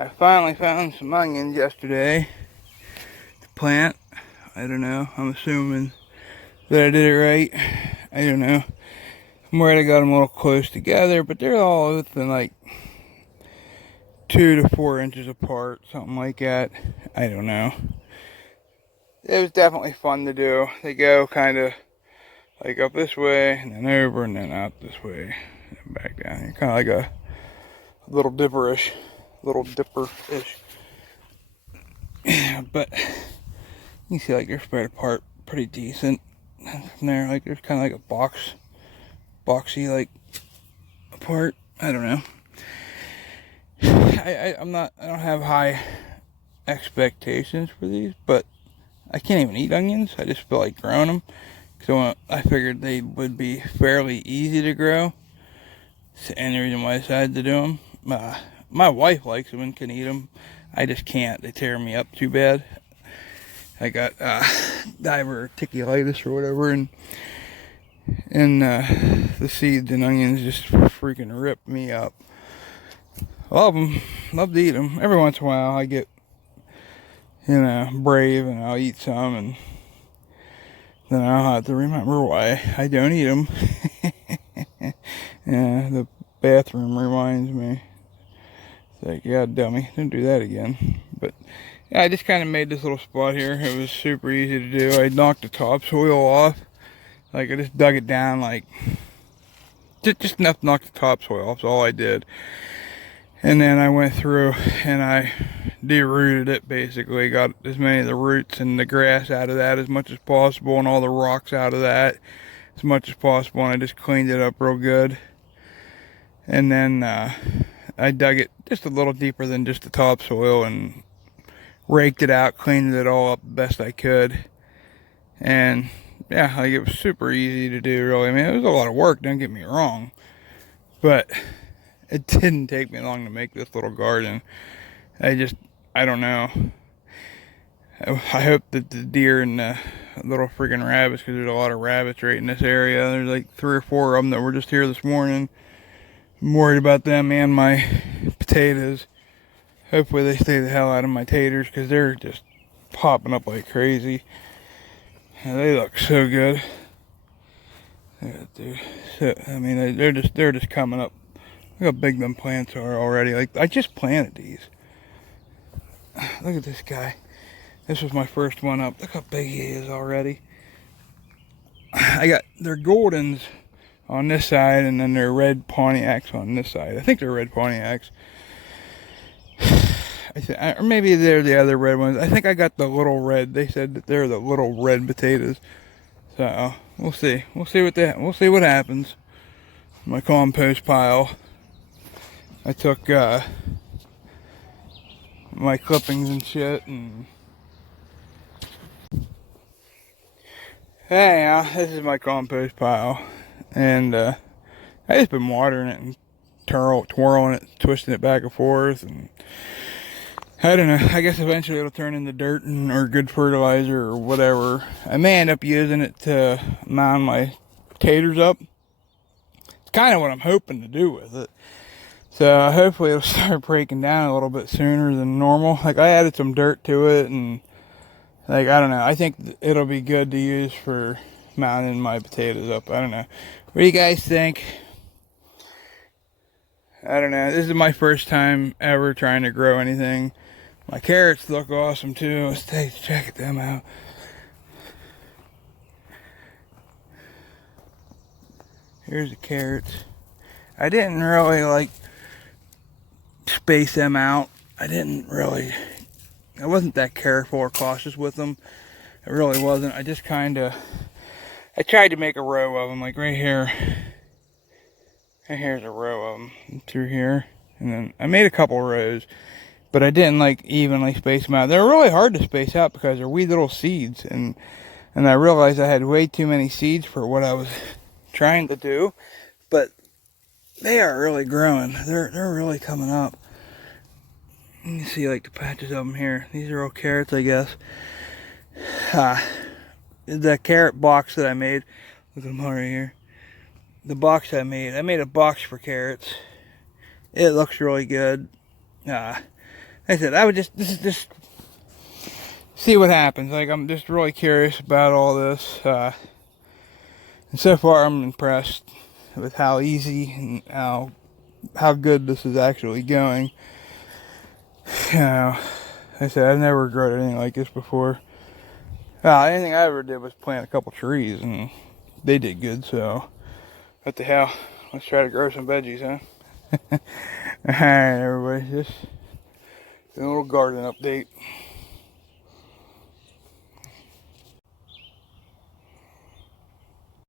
I finally found some onions yesterday to plant. I don't know. I'm assuming that I did it right. I don't know. I'm worried I got them a little close together, but they're all within like 2 to 4 inches apart, something like that. I don't know. It was definitely fun to do. They go kind of like up this way, and then over, and then out this way, and back down here. Kind of like a little dipper-ish. But you see, like, they're spread apart pretty decent. From there, like, there's kind of like a boxy, like, apart. I don't know. I don't have high expectations for these, but I can't even eat onions. I just feel like growing them. So I figured they would be fairly easy to grow. And the reason why I decided to do them. My wife likes them and can eat them. I just can't. They tear me up too bad. I got diverticulitis or whatever, and the seeds and onions just freaking rip me up. Love them. Love to eat them. Every once in a while I get, brave, and I'll eat some, and then I'll have to remember why I don't eat them. Yeah, the bathroom reminds me. It's like, yeah, dummy, don't do that again. But yeah, I just kind of made this little spot here. It was super easy to do. I knocked the topsoil off. Like, I just dug it down, like, just enough to knock the topsoil off. That's all I did. And then I went through and I de-rooted it, basically. Got as many of the roots and the grass out of that as much as possible, and all the rocks out of that as much as possible. And I just cleaned it up real good. And then I dug it just a little deeper than just the topsoil and raked it out, cleaned it all up the best I could. And yeah, like, it was super easy to do, really. I mean, it was a lot of work, don't get me wrong, but it didn't take me long to make this little garden. I don't know. I hope that the deer and the little freaking rabbits, because there's a lot of rabbits right in this area. There's like 3 or 4 of them that were just here this morning. I'm worried about them and my potatoes. Hopefully they stay the hell out of my taters, because they're just popping up like crazy. And they look so good. Yeah, dude. So, I mean, they're just coming up. Look how big them plants are already. Like, I just planted these. Look at this guy. This was my first one up. Look how big he is already. I got their Goldens on this side, and then their red Pontiacs on this side. I think they're red Pontiacs. Or maybe they're the other red ones. I think I got the little red. They said that they're the little red potatoes. So we'll see. We'll see what happens. My compost pile. I took my clippings and shit, and anyhow, this is my compost pile, and I just been watering it and twirling it, twisting it back and forth, and I don't know. I guess eventually it'll turn into dirt or good fertilizer or whatever. I may end up using it to mound my taters up. It's kind of what I'm hoping to do with it. So hopefully it'll start breaking down a little bit sooner than normal. Like, I added some dirt to it, and like, I don't know. I think it'll be good to use for mounting my potatoes up. I don't know. What do you guys think? I don't know. This is my first time ever trying to grow anything. My carrots look awesome too. Let's check them out. Here's the carrots. I didn't really like space them out. I wasn't that careful or cautious with them. I really wasn't. I just I tried to make a row of them, like right here. And here's a row of them through here. And then I made a couple rows, but I didn't like evenly space them out. They're really hard to space out because they're wee little seeds, and I realized I had way too many seeds for what I was trying to do. But they are really growing. They're really coming up. You can see like the patches of them here. These are all carrots, I guess. The carrot box that I made. Look at them all right here. The box I made a box for carrots. It looks really good. I said I would just see what happens. Like, I'm just really curious about all this. And so far, I'm impressed with how easy and how good this is actually going. You know, like I said, I've never regretted anything like this before. Anything I ever did was plant a couple trees, and they did good. So, what the hell? Let's try to grow some veggies, huh? All right, everybody, just a little garden update.